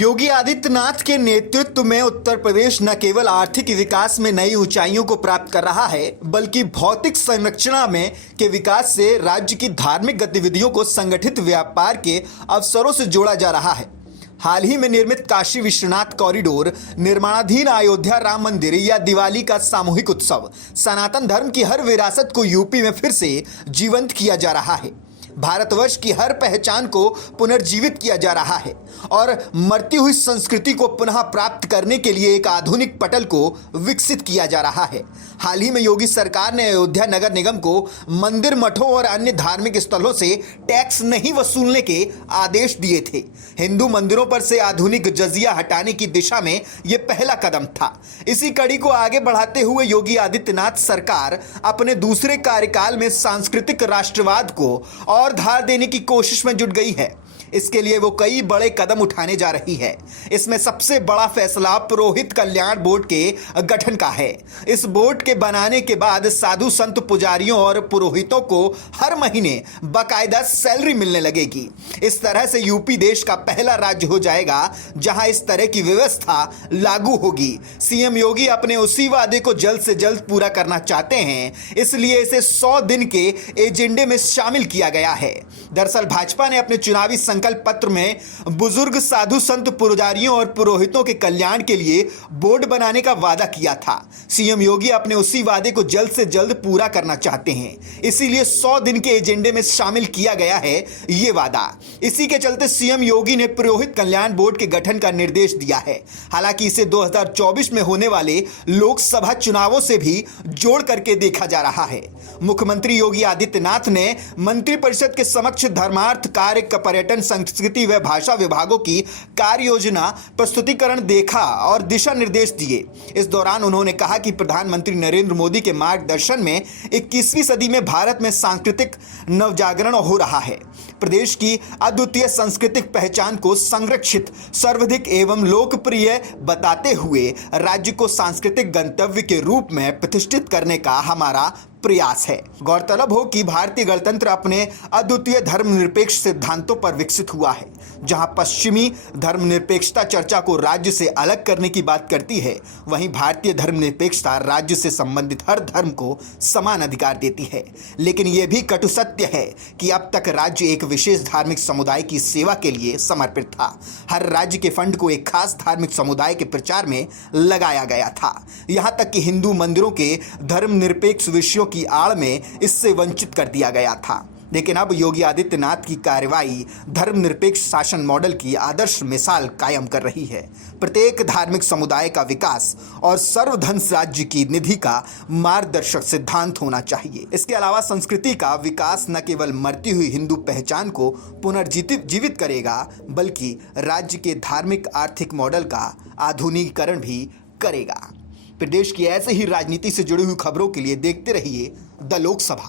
योगी आदित्यनाथ के नेतृत्व में उत्तर प्रदेश न केवल आर्थिक विकास में नई ऊंचाइयों को प्राप्त कर रहा है, बल्कि भौतिक संरचना में के विकास से राज्य की धार्मिक गतिविधियों को संगठित व्यापार के अवसरों से जोड़ा जा रहा है। हाल ही में निर्मित काशी विश्वनाथ कॉरिडोर, निर्माणाधीन अयोध्या राम मंदिर या दिवाली का सामूहिक उत्सव सनातन धर्म की हर विरासत को यूपी में फिर से जीवंत किया जा रहा है। भारतवर्ष की हर पहचान को पुनर्जीवित किया जा रहा है और मरती हुई संस्कृति को पुनः प्राप्त करने के लिए एक आधुनिक पटल को विकसित किया जा रहा है। हाल ही में योगी सरकार ने अयोध्या नगर निगम को मंदिर, मठों और अन्य धार्मिक स्थलों से टैक्स नहीं वसूलने के आदेश दिए थे। हिंदू मंदिरों पर से आधुनिक जजिया हटाने की दिशा में यह पहला कदम था। इसी कड़ी को आगे बढ़ाते हुए योगी आदित्यनाथ सरकार अपने दूसरे कार्यकाल में सांस्कृतिक राष्ट्रवाद को और धार देने की कोशिश में जुट गई है। इसके लिए वो कई बड़े कदम उठाने जा रही है। इसमें सबसे बड़ा फैसला पुरोहित कल्याण बोर्ड के गठन का है। इस बोर्ड के बनाने के बाद साधु संत पुजारियों और पुरोहितों को हर महीने बाकायदा सैलरी मिलने लगेगी। इस तरह से यूपी देश का पहला राज्य हो जाएगा जहां इस तरह की व्यवस्था लागू होगी। सीएम योगी अपने उसी वादे को जल्द से जल्द पूरा करना चाहते हैं, इसलिए इसे 100 दिन के एजेंडे में शामिल किया गया है। दरअसल भाजपा ने अपने चुनावी संकल्प पत्र में बुजुर्ग साधु संत पुजारियों और पुरोहितों के कल्याण के लिए बोर्ड बनाने का वादा किया था। सीएम योगी अपने उसी वादे को जल्द से जल्द पूरा करना चाहते हैं, इसीलिए 100 दिन के एजेंडे में शामिल किया गया है ये वादा। इसी के चलते सीएम योगी ने पुरोहित कल्याण बोर्ड के गठन का निर्देश दिया है। हालांकि इसे 2024 में होने वाले लोकसभा चुनावों से भी जोड़ करके देखा जा रहा है। मुख्यमंत्री योगी आदित्यनाथ ने मंत्रिपरिषद के समक्ष धर्मार्थ, कार्य, पर्यटन, संस्कृति व भाषा विभागों की कार्य योजना प्रस्तुतिकरण देखा और दिशा निर्देश दिए। इस दौरान उन्होंने कहा कि प्रधानमंत्री नरेंद्र मोदी के मार्गदर्शन में 21वीं सदी में भारत में सांस्कृतिक नवजागरण हो रहा है। प्रदेश की अद्वितीय सांस्कृतिक पहचान को संरक्षित, सर्वाधिक एवं लोकप्रिय बताते हुए राज्य को सांस्कृतिक गंतव्य के रूप में प्रतिष्ठित करने का हमारा प्रयास है। गौरतलब हो कि भारतीय गणतंत्र अपने अद्वितीय धर्मनिरपेक्ष सिद्धांतों पर विकसित हुआ है। जहां पश्चिमी धर्मनिरपेक्षता चर्चा को राज्य से अलग करने की बात करती है, वहीं भारतीय धर्मनिरपेक्षता राज्य से संबंधित हर धर्म को समान अधिकार देती है। लेकिन यह भी कटु सत्य है कि अब तक राज्य एक विशेष धार्मिक समुदाय की सेवा के लिए समर्पित था। हर राज्य के फंड को एक खास धार्मिक समुदाय के प्रचार में लगाया गया था। यहां तक कि हिंदू मंदिरों के धर्मनिरपेक्ष विषयों की आड़ में इससे वंचित कर दिया गया था। लेकिन अब योगी आदित्यनाथ की कार्रवाई धर्मनिरपेक्ष शासन मॉडल की आदर्श मिसाल कायम कर रही है। प्रत्येक धार्मिक समुदाय का विकास और सर्वधर्म राज्य की निधि का मार्गदर्शक सिद्धांत होना चाहिए। इसके अलावा संस्कृति का विकास न केवल मरती हुई हिंदू पहचान को पुनर्जीवित करेगा, बल्कि राज्य के धार्मिक आर्थिक मॉडल का आधुनिकीकरण भी करेगा। प्रदेश की ऐसे ही राजनीति से जुड़ी हुई खबरों के लिए देखते रहिए द लोकसभा।